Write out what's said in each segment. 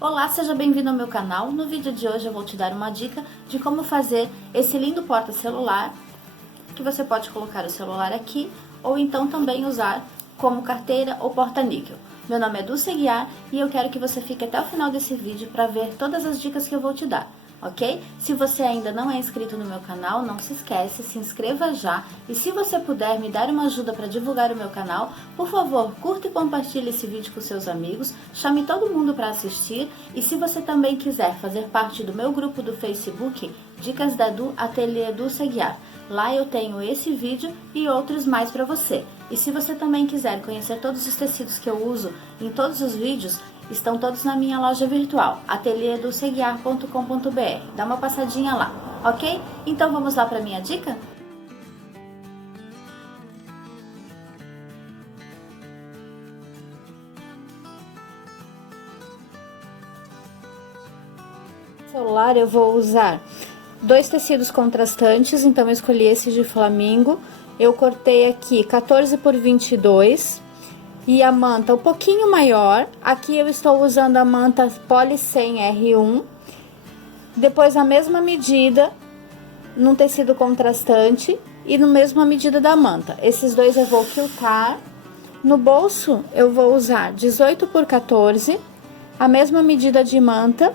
Olá, seja bem-vindo ao meu canal. No vídeo de hoje eu vou te dar uma dica de como fazer esse lindo porta-celular, que você pode colocar o celular aqui, ou então também usar como carteira ou porta-níquel. Meu nome é Dulce Guiar e eu quero que você fique até o final desse vídeo para ver todas as dicas que eu vou te dar, ok? Se você ainda não é inscrito no meu canal, não se esquece, se inscreva já. E se você puder me dar uma ajuda para divulgar o meu canal, por favor, curta e compartilhe esse vídeo com seus amigos, chame todo mundo para assistir. E se você também quiser fazer parte do meu grupo do Facebook, Dicas da Du Ateliê Dulce Guiar, lá eu tenho esse vídeo e outros mais para você. E se você também quiser conhecer todos os tecidos que eu uso em todos os vídeos, estão todos na minha loja virtual, ateliedulceguiar.com.br. Dá uma passadinha lá, ok? Então vamos lá para minha dica? No celular eu vou usar dois tecidos contrastantes, então eu escolhi esse de flamingo. Eu cortei aqui 14 por 22 e a manta um pouquinho maior. Aqui eu estou usando a manta Poly 100 R1. Depois a mesma medida num tecido contrastante e no mesma medida da manta. Esses dois eu vou quiltar. No bolso eu vou usar 18 por 14, a mesma medida de manta.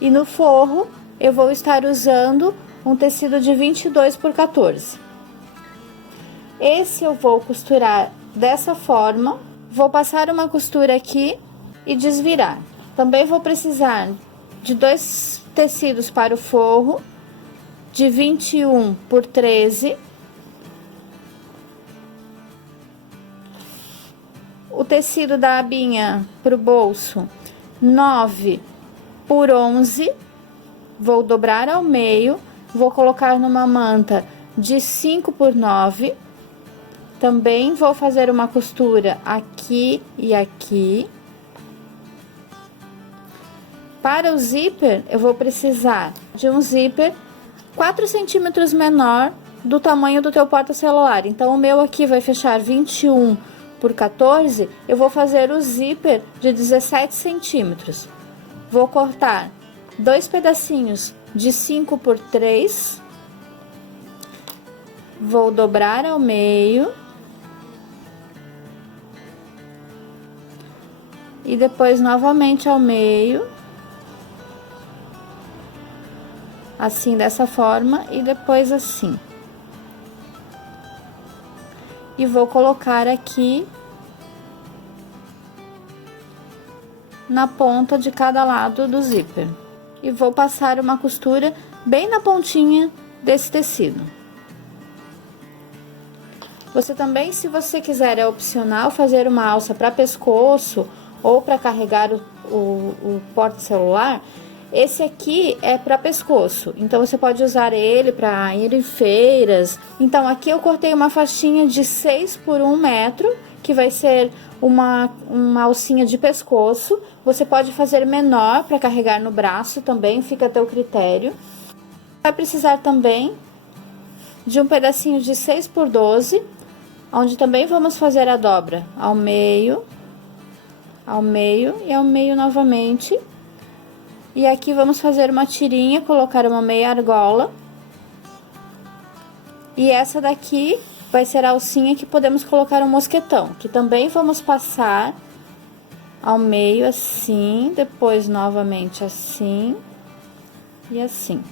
E no forro eu vou estar usando um tecido de 22 por 14. Esse eu vou costurar dessa forma, vou passar uma costura aqui e desvirar. Também vou precisar de dois tecidos para o forro, de 21 por 13. O tecido da abinha para o bolso, 9 por 11. Vou dobrar ao meio, vou colocar numa manta de 5 por 9. Também vou fazer uma costura aqui e aqui. Para o zíper, eu vou precisar de um zíper 4 centímetros menor do tamanho do teu porta-celular. Então, o meu aqui vai fechar 21 por 14, eu vou fazer o zíper de 17 centímetros. Vou cortar dois pedacinhos de 5 por 3. Vou dobrar ao meio. E depois novamente ao meio, assim, dessa forma, e depois assim. E vou colocar aqui na ponta de cada lado do zíper. E vou passar uma costura bem na pontinha desse tecido. Você também, se você quiser, é opcional fazer uma alça para pescoço ou para carregar o porta-celular. Esse aqui é para pescoço, então você pode usar ele para ir em feiras. Então aqui eu cortei uma faixinha de 6 por 1 metro, que vai ser uma alcinha de pescoço. Você pode fazer menor para carregar no braço também, fica a teu critério. Vai precisar também de um pedacinho de 6 por 12, onde também vamos fazer a dobra ao meio e ao meio novamente. E aqui vamos fazer uma tirinha, colocar uma meia argola. E essa daqui vai ser a alcinha que podemos colocar um mosquetão, que também vamos passar ao meio assim, depois novamente assim e assim.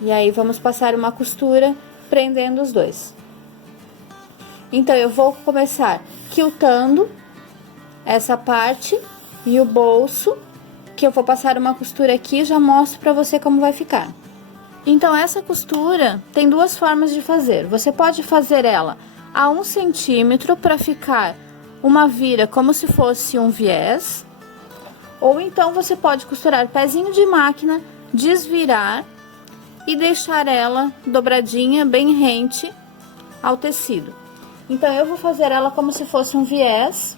E aí vamos passar uma costura prendendo os dois. Então eu vou começar quiltando essa parte e o bolso, que eu vou passar uma costura aqui e já mostro pra você como vai ficar. Então essa costura tem duas formas de fazer. Você pode fazer ela a 1 centímetro para ficar uma vira como se fosse um viés, ou então você pode costurar pezinho de máquina, desvirar e deixar ela dobradinha bem rente ao tecido. Então eu vou fazer ela como se fosse um viés.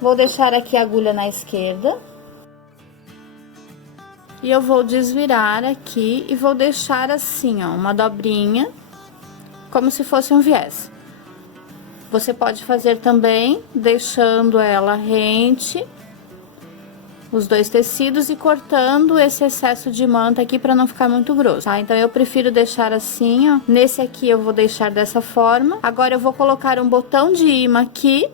Vou deixar aqui a agulha na esquerda. E eu vou desvirar aqui e vou deixar assim, ó, uma dobrinha, como se fosse um viés. Você pode fazer também deixando ela rente, os dois tecidos, e cortando esse excesso de manta aqui para não ficar muito grosso, tá? Então eu prefiro deixar assim, ó. Nesse aqui eu vou deixar dessa forma. Agora eu vou colocar um botão de imã aqui,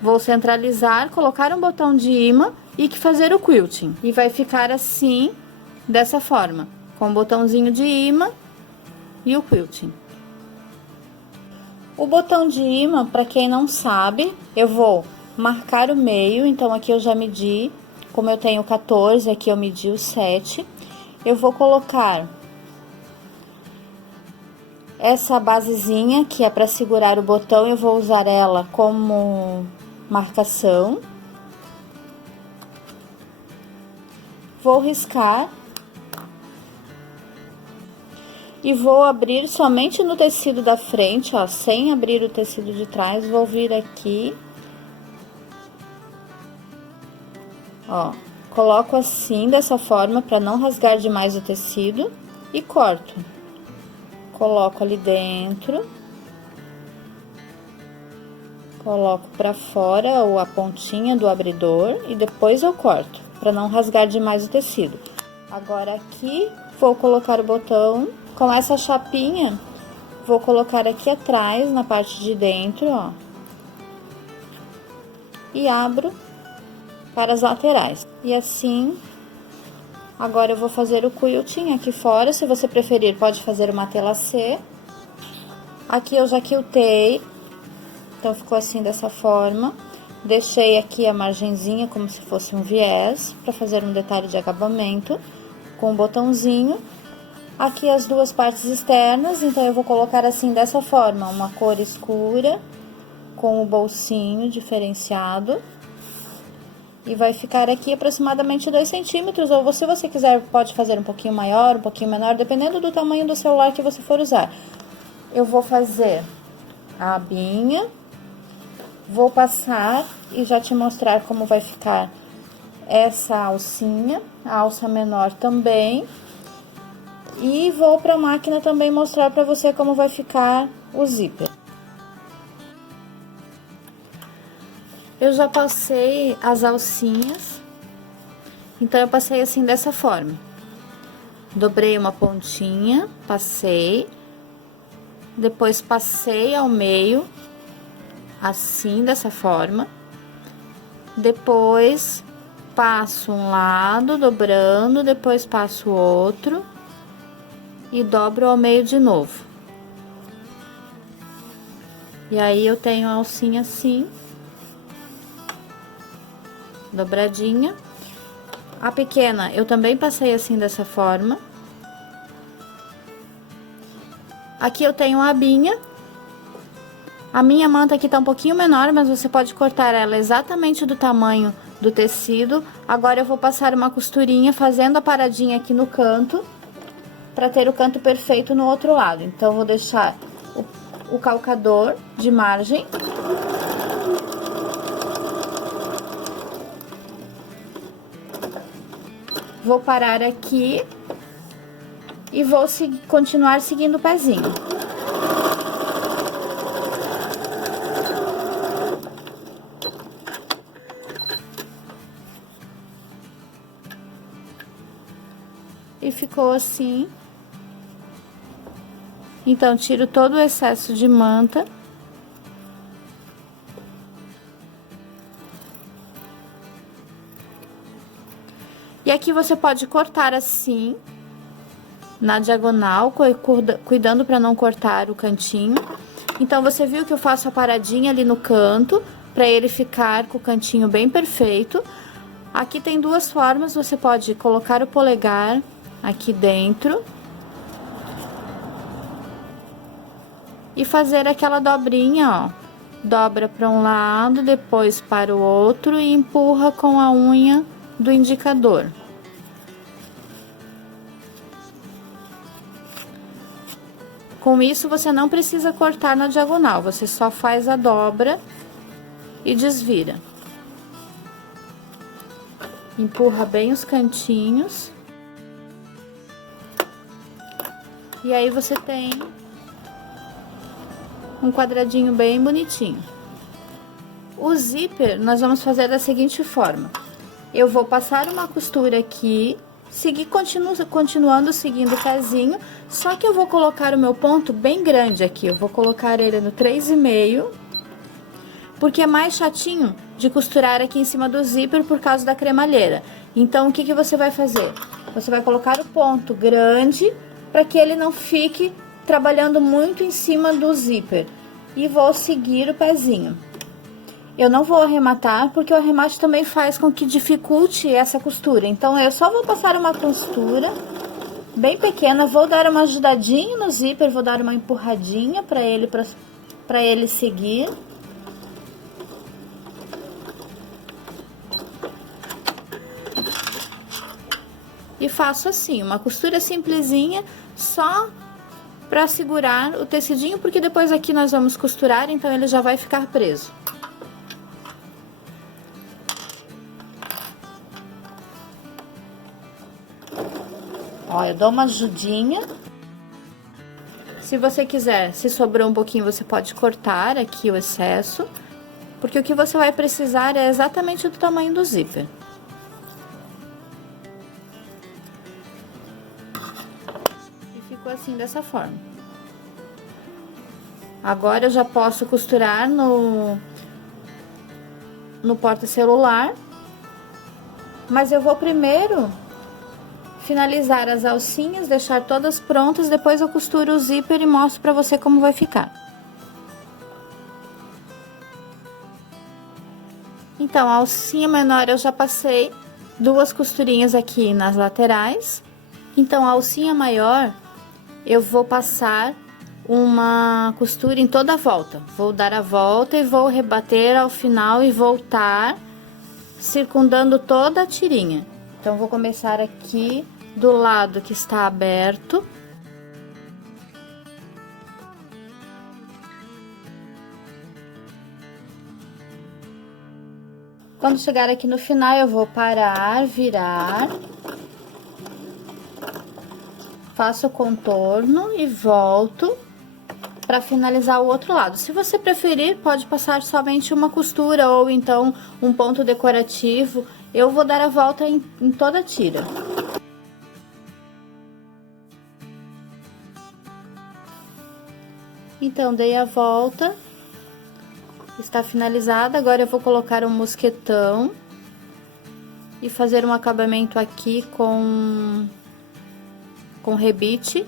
vou centralizar, colocar um botão de imã e fazer o quilting. E vai ficar assim, dessa forma, com o botãozinho de imã e o quilting. O botão de imã, para quem não sabe, eu vou marcar o meio, então aqui eu já medi, como eu tenho 14, aqui eu medi o 7. Eu vou colocar essa basezinha, que é para segurar o botão, eu vou usar ela como marcação. Vou riscar. E vou abrir somente no tecido da frente, ó, sem abrir o tecido de trás. Vou vir aqui. Ó, coloco assim, dessa forma, para não rasgar demais o tecido, e corto. Coloco ali dentro. Coloco pra fora ou a pontinha do abridor e depois eu corto, para não rasgar demais o tecido. Agora aqui, vou colocar o botão com essa chapinha, vou colocar aqui atrás, na parte de dentro, ó. E abro para as laterais. E assim, agora eu vou fazer o quilting aqui fora. Se você preferir, pode fazer uma tela C. Aqui eu já quiltei, então ficou assim dessa forma. Deixei aqui a margenzinha como se fosse um viés, para fazer um detalhe de acabamento, com um botãozinho. Aqui as duas partes externas, então eu vou colocar assim dessa forma, uma cor escura, com o bolsinho diferenciado. E vai ficar aqui aproximadamente 2 centímetros, ou se você quiser, pode fazer um pouquinho maior, um pouquinho menor, dependendo do tamanho do celular que você for usar. Eu vou fazer a abinha, vou passar e já te mostrar como vai ficar essa alcinha, a alça menor também. E vou para a máquina também mostrar para você como vai ficar o zíper. Eu já passei as alcinhas, então eu passei assim dessa forma. Dobrei uma pontinha, passei, depois passei ao meio, assim, dessa forma. Depois passo um lado, dobrando, depois passo o outro e dobro ao meio de novo. E aí eu tenho a alcinha assim, dobradinha. A pequena eu também passei assim dessa forma. Aqui eu tenho a abinha. A minha manta aqui tá um pouquinho menor, mas você pode cortar ela exatamente do tamanho do tecido. Agora eu vou passar uma costurinha fazendo a paradinha aqui no canto, para ter o canto perfeito no outro lado. Então, eu vou deixar o calcador de margem. Vou parar aqui e vou continuar seguindo o pezinho. E ficou assim. Então, tiro todo o excesso de manta. E aqui você pode cortar assim, na diagonal, cuidando para não cortar o cantinho. Então, você viu que eu faço a paradinha ali no canto, para ele ficar com o cantinho bem perfeito. Aqui tem duas formas, você pode colocar o polegar aqui dentro e fazer aquela dobrinha, ó. Dobra para um lado, depois para o outro e empurra com a unha do indicador. Com isso, você não precisa cortar na diagonal, você só faz a dobra e desvira. Empurra bem os cantinhos. E aí, você tem um quadradinho bem bonitinho. O zíper nós vamos fazer da seguinte forma: eu vou passar uma costura aqui, continuando seguindo o pezinho, só que eu vou colocar o meu ponto bem grande aqui, eu vou colocar ele no 3,5, porque é mais chatinho de costurar aqui em cima do zíper por causa da cremalheira. Então, o que que você vai fazer? Você vai colocar o ponto grande para que ele não fique trabalhando muito em cima do zíper. E vou seguir o pezinho. Eu não vou arrematar, porque o arremate também faz com que dificulte essa costura. Então, eu só vou passar uma costura bem pequena, vou dar uma ajudadinha no zíper, vou dar uma empurradinha para ele seguir. E faço assim, uma costura simplesinha, só para segurar o tecidinho, porque depois aqui nós vamos costurar, então ele já vai ficar preso. Ó, eu dou uma ajudinha. Se você quiser, se sobrou um pouquinho, você pode cortar aqui o excesso, porque o que você vai precisar é exatamente do tamanho do zíper. Ficou assim, dessa forma. Agora eu já posso costurar no porta-celular, mas eu vou primeiro finalizar as alcinhas, deixar todas prontas, depois eu costuro o zíper e mostro pra você como vai ficar. Então, a alcinha menor eu já passei 2 costurinhas aqui nas laterais. Então, a alcinha maior eu vou passar uma costura em toda a volta. Vou dar a volta e vou rebater ao final e voltar, circundando toda a tirinha. Então, vou começar aqui do lado que está aberto. Quando chegar aqui no final, eu vou parar, virar. Faço o contorno e volto para finalizar o outro lado. Se você preferir, pode passar somente uma costura ou então um ponto decorativo. Eu vou dar a volta em toda a tira. Então, dei a volta. Está finalizada. Agora eu vou colocar um mosquetão e fazer um acabamento aqui com rebite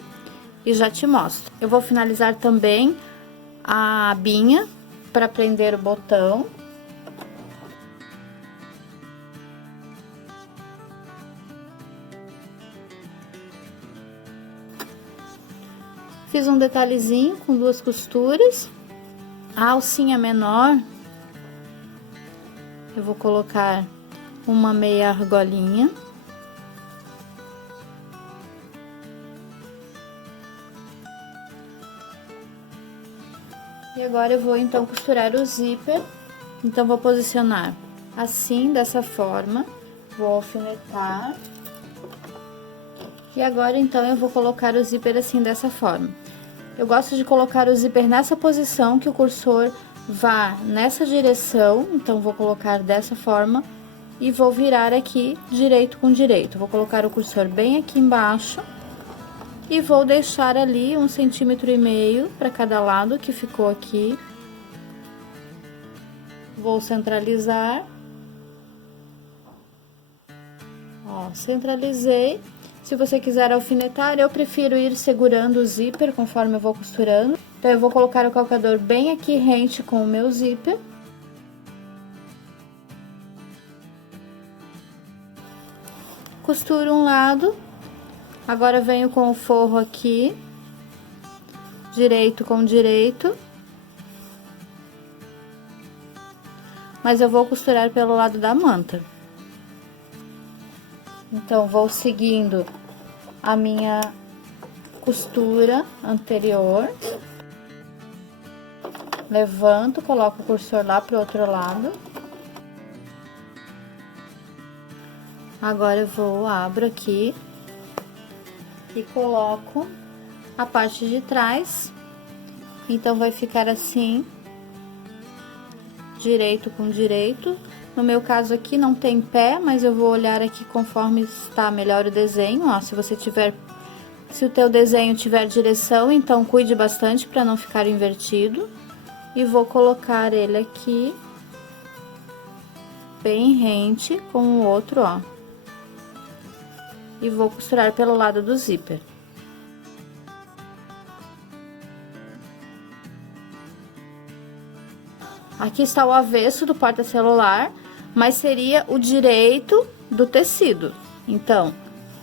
e já te mostro. Eu vou finalizar também a abinha para prender o botão. Fiz um detalhezinho com 2 costuras. A alcinha menor, eu vou colocar uma meia argolinha. E agora eu vou então costurar o zíper. Então, vou posicionar assim, dessa forma, vou alfinetar. E agora então eu vou colocar o zíper assim, dessa forma. Eu gosto de colocar o zíper nessa posição, que o cursor vá nessa direção, então vou colocar dessa forma e vou virar aqui direito com direito. Vou colocar o cursor bem aqui embaixo e vou deixar ali 1,5 centímetros para cada lado que ficou aqui. Vou centralizar. Ó, centralizei. Se você quiser alfinetar, eu prefiro ir segurando o zíper conforme eu vou costurando. Então, eu vou colocar o calcador bem aqui rente com o meu zíper. Costuro um lado. Agora, venho com o forro aqui, direito com direito. Mas eu vou costurar pelo lado da manta. Então, vou seguindo a minha costura anterior. Levanto, coloco o cursor lá pro outro lado. Agora, abro aqui e coloco a parte de trás Então, vai ficar assim, direito com direito. No meu caso aqui não tem pé, mas eu vou olhar aqui conforme está melhor o desenho, ó. Se o teu desenho tiver direção, então cuide bastante para não ficar invertido. E vou colocar ele aqui, bem rente com o outro, ó. E vou costurar pelo lado do zíper. Aqui está o avesso do porta-celular, mas seria o direito do tecido. Então,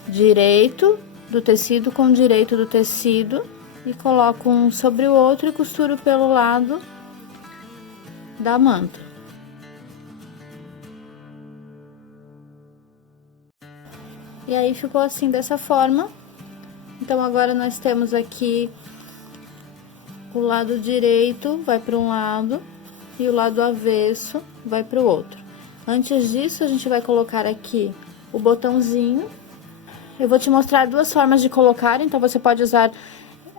direito do tecido com direito do tecido, e coloco um sobre o outro e costuro pelo lado da manta. E aí, ficou assim, dessa forma. Então, agora nós temos aqui o lado direito vai para um lado e o lado avesso vai para o outro. Antes disso, a gente vai colocar aqui o botãozinho. Eu vou te mostrar duas formas de colocar, então você pode usar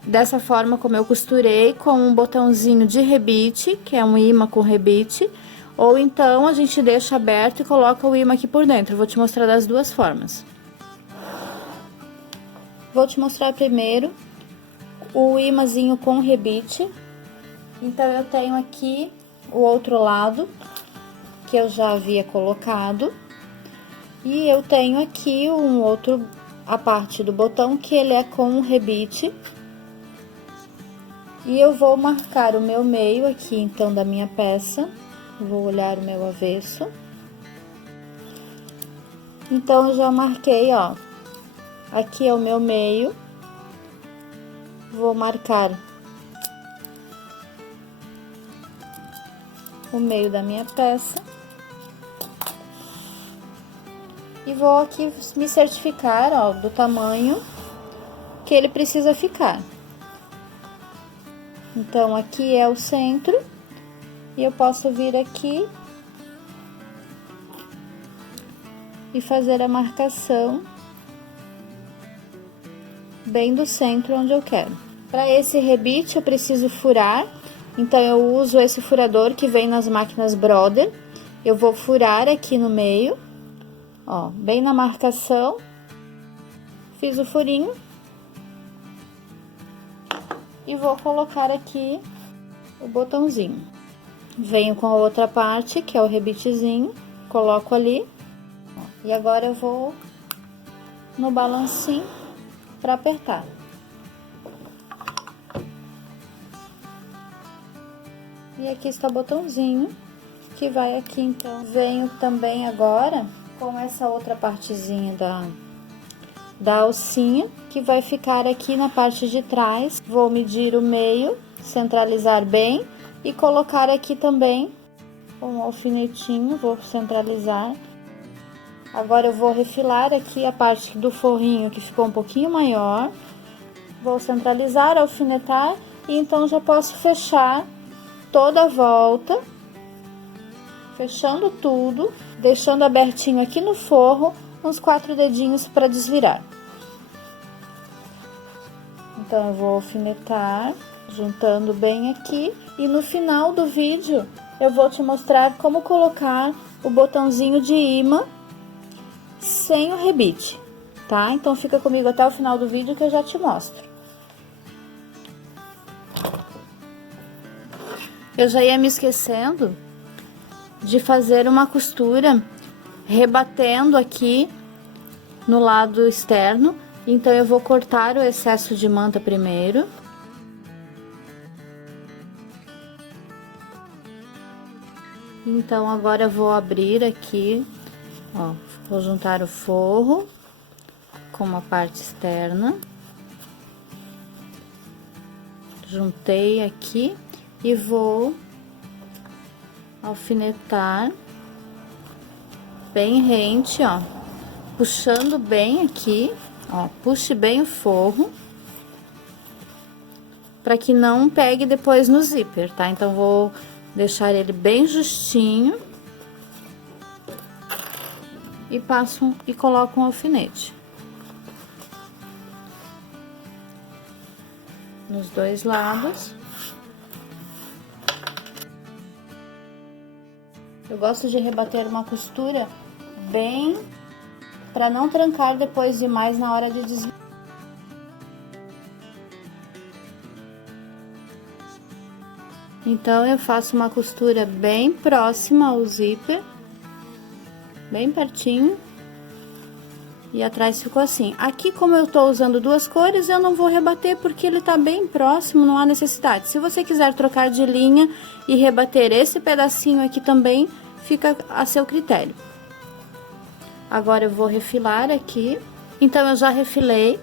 dessa forma como eu costurei, com um botãozinho de rebite, que é um imã com rebite, ou então a gente deixa aberto e coloca o imã aqui por dentro. Eu vou te mostrar das duas formas. Vou te mostrar primeiro o imãzinho com rebite. Então, eu tenho aqui o outro lado, que eu já havia colocado. E eu tenho aqui a parte do botão, que ele é com rebite. E eu vou marcar o meu meio aqui, então, da minha peça. Vou olhar o meu avesso. Então, eu já marquei, ó. Aqui é o meu meio. Vou marcar o meio da minha peça. E vou aqui me certificar, ó, do tamanho que ele precisa ficar. Então, aqui é o centro. E eu posso vir aqui e fazer a marcação bem do centro onde eu quero. Para esse rebite, eu preciso furar, então eu uso esse furador que vem nas máquinas Brother. Eu vou furar aqui no meio, ó, bem na marcação, fiz o furinho. E vou colocar aqui o botãozinho. Venho com a outra parte, que é o rebitezinho, coloco ali. E agora eu vou no balancinho para apertar. E aqui está o botãozinho, que vai aqui, então. Venho também agora com essa outra partezinha da alcinha, que vai ficar aqui na parte de trás. Vou medir o meio, centralizar bem e colocar aqui também com um alfinetinho, vou centralizar. Agora eu vou refilar aqui a parte do forrinho que ficou um pouquinho maior. Vou centralizar, alfinetar e então já posso fechar toda a volta, fechando tudo, deixando abertinho aqui no forro uns 4 dedinhos para desvirar. Então, eu vou alfinetar, juntando bem aqui, e no final do vídeo eu vou te mostrar como colocar o botãozinho de imã sem o rebite, tá? Então, fica comigo até o final do vídeo que eu já te mostro. Eu já ia me esquecendo de fazer uma costura rebatendo aqui no lado externo, então eu vou cortar o excesso de manta primeiro. Então, agora eu vou abrir aqui, ó, vou juntar o forro com a parte externa. Juntei aqui e vou alfinetar bem rente, ó, puxando bem aqui, ó, puxe bem o forro, para que não pegue depois no zíper, tá? Então, vou deixar ele bem justinho e passo e coloco um alfinete nos dois lados. Eu gosto de rebater uma costura bem, para não trancar depois demais na hora de desvirar. Então, eu faço uma costura bem próxima ao zíper, bem pertinho, e atrás ficou assim. Aqui, como eu tô usando duas cores, eu não vou rebater porque ele tá bem próximo, não há necessidade. Se você quiser trocar de linha e rebater esse pedacinho aqui também, fica a seu critério. Agora, eu vou refilar aqui. Então, eu já refilei,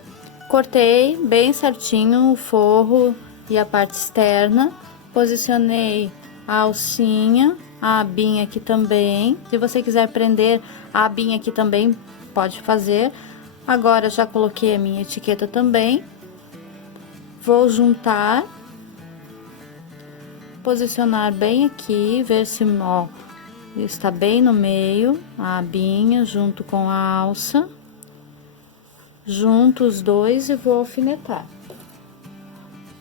cortei bem certinho o forro e a parte externa. Posicionei a alcinha, a abinha aqui também. Se você quiser prender a abinha aqui também, pode fazer. Agora, já coloquei a minha etiqueta também. Vou juntar, posicionar bem aqui, ver se, ó, está bem no meio, a abinha junto com a alça. Junto os dois e vou alfinetar.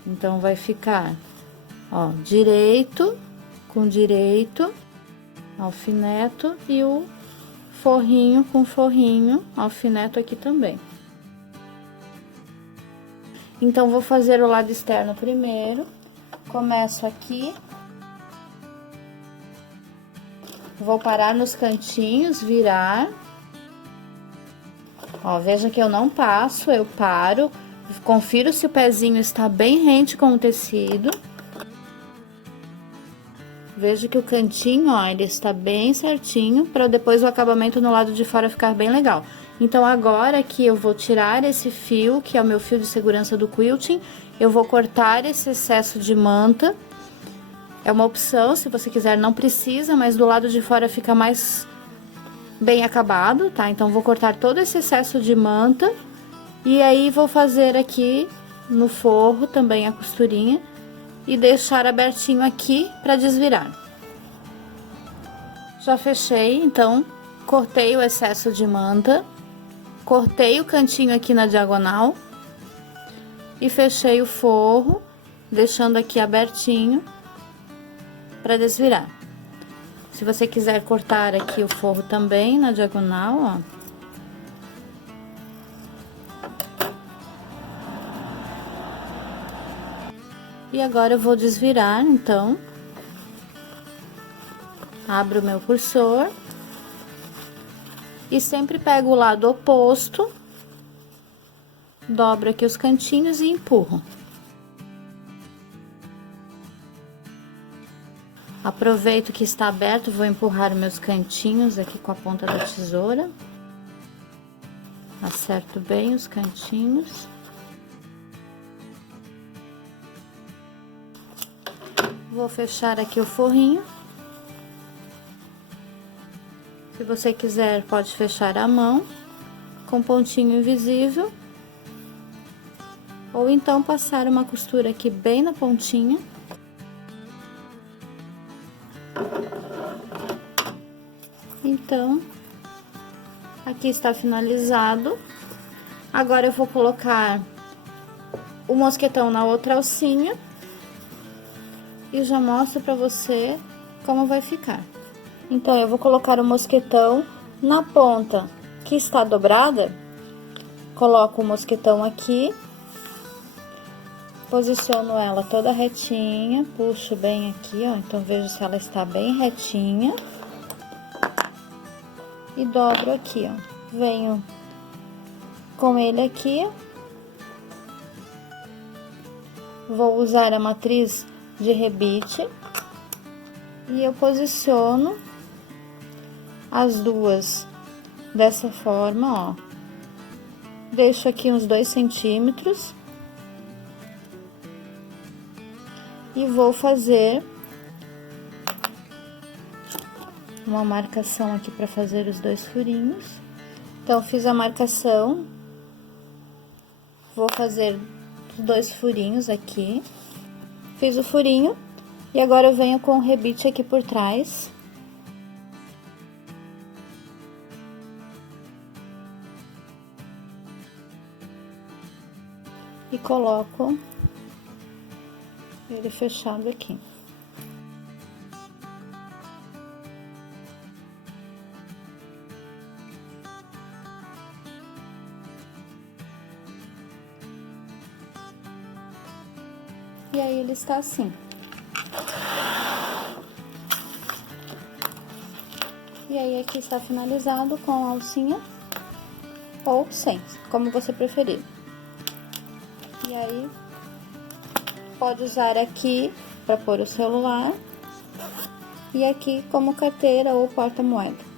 Então, vai ficar... Ó, direito com direito, alfineto, e o forrinho com forrinho, alfineto aqui também. Então, vou fazer o lado externo primeiro. Começo aqui. Vou parar nos cantinhos, virar. Ó, veja que eu não passo, eu paro, confiro se o pezinho está bem rente com o tecido. Veja que o cantinho, ó, ele está bem certinho, para depois o acabamento no lado de fora ficar bem legal. Então, agora que eu vou tirar esse fio, que é o meu fio de segurança do quilting, eu vou cortar esse excesso de manta. É uma opção, se você quiser, não precisa, mas do lado de fora fica mais bem acabado, tá? Então, vou cortar todo esse excesso de manta, e aí vou fazer aqui no forro também a costurinha. E deixar abertinho aqui para desvirar. Já fechei, então, cortei o excesso de manta, cortei o cantinho aqui na diagonal e fechei o forro, deixando aqui abertinho para desvirar. Se você quiser cortar aqui o forro também na diagonal, ó. E agora eu vou desvirar, então. Abro o meu cursor. E sempre pego o lado oposto. Dobro aqui os cantinhos e empurro. Aproveito que está aberto, vou empurrar meus cantinhos aqui com a ponta da tesoura. Acerto bem os cantinhos. Vou fechar aqui o forrinho. Se você quiser, pode fechar a mão com pontinho invisível. Ou então, passar uma costura aqui bem na pontinha. Então, aqui está finalizado. Agora, eu vou colocar o mosquetão na outra alcinha. E já mostro pra você como vai ficar. Então, eu vou colocar o mosquetão na ponta que está dobrada. Coloco o mosquetão aqui. Posiciono ela toda retinha. Puxo bem aqui, ó. Então, vejo se ela está bem retinha. E dobro aqui, ó. Venho com ele aqui. Vou usar a matriz de rebite e eu posiciono as duas dessa forma, ó. Deixo aqui uns 2 centímetros e vou fazer uma marcação aqui para fazer os 2 furinhos. Então, fiz a marcação, vou fazer os 2 furinhos aqui. Fiz o furinho e agora eu venho com o rebite aqui por trás. E coloco ele fechado aqui. E aí ele está assim. E aí aqui está finalizado com a alcinha ou sem, como você preferir. E aí pode usar aqui para pôr o celular e aqui como carteira ou porta-moeda.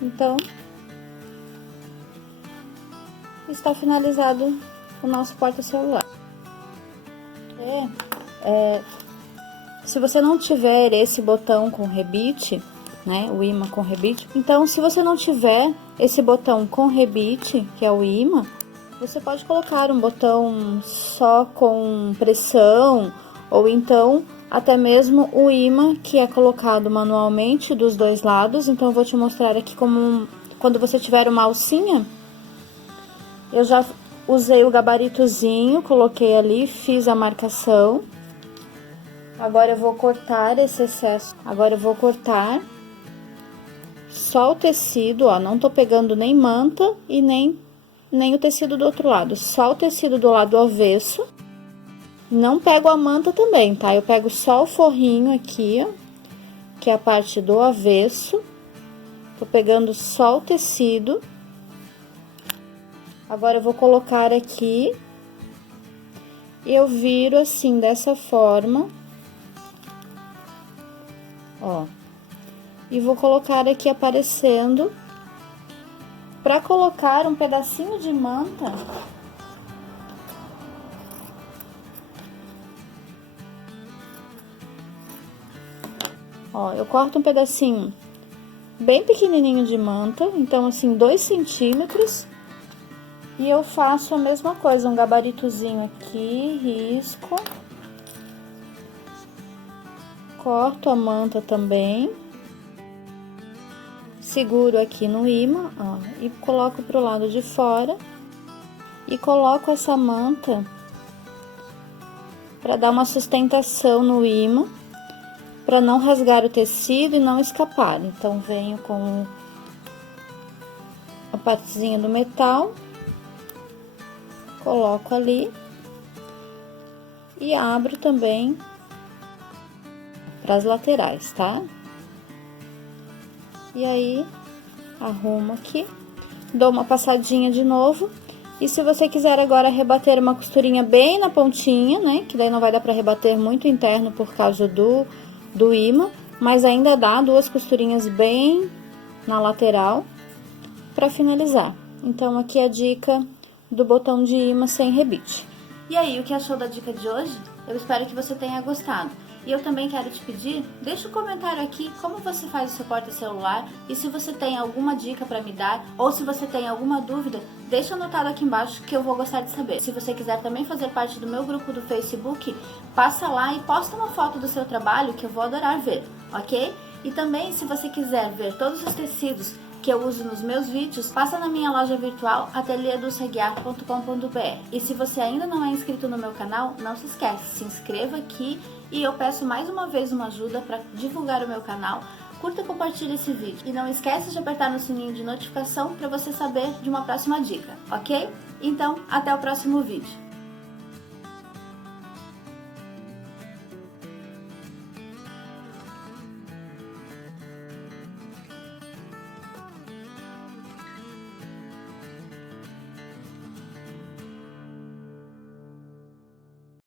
Então, está finalizado o nosso porta-celular. Se você não tiver esse botão com rebite, né, o imã com rebite, então se você não tiver esse botão com rebite, que é o imã, você pode colocar um botão só com pressão, ou então até mesmo o imã que é colocado manualmente dos dois lados. Então eu vou te mostrar aqui como quando você tiver uma alcinha. Eu já usei o gabaritozinho, coloquei ali, fiz a marcação. Agora eu vou cortar esse excesso. Agora eu vou cortar só o tecido, ó, não tô pegando nem manta e nem o tecido do outro lado, só o tecido do lado avesso. Não pego a manta também, tá? Eu pego só o forrinho aqui, ó, que é a parte do avesso. Tô pegando só o tecido. Agora eu vou colocar aqui. E eu viro assim, dessa forma. Ó. E vou colocar aqui aparecendo. Pra colocar um pedacinho de manta. Ó, eu corto um pedacinho bem pequenininho de manta, então assim, 2 centímetros. E eu faço a mesma coisa, um gabaritozinho aqui, risco. Corto a manta também. Seguro aqui no imã, ó, e coloco pro lado de fora. E coloco essa manta para dar uma sustentação no imã, para não rasgar o tecido e não escapar. Então, venho com a partezinha do metal, coloco ali e abro também para as laterais, tá? E aí, arrumo aqui, dou uma passadinha de novo. E se você quiser agora rebater uma costurinha bem na pontinha, né? Que daí não vai dar para rebater muito interno por causa do imã, mas ainda dá 2 costurinhas bem na lateral para finalizar. Então, aqui a dica do botão de imã sem rebite. E aí, o que achou da dica de hoje? Eu espero que você tenha gostado. E eu também quero te pedir, deixa um comentário aqui como você faz o seu porta-celular e se você tem alguma dica para me dar ou se você tem alguma dúvida, deixa anotado aqui embaixo que eu vou gostar de saber. Se você quiser também fazer parte do meu grupo do Facebook, passa lá e posta uma foto do seu trabalho que eu vou adorar ver, ok? E também, se você quiser ver todos os tecidos que eu uso nos meus vídeos, passa na minha loja virtual atelieduceguiar.com.br. E se você ainda não é inscrito no meu canal, não se esquece, se inscreva aqui e eu peço mais uma vez uma ajuda para divulgar o meu canal. Curta e compartilhe esse vídeo. E não esquece de apertar no sininho de notificação para você saber de uma próxima dica, ok? Então, até o próximo vídeo.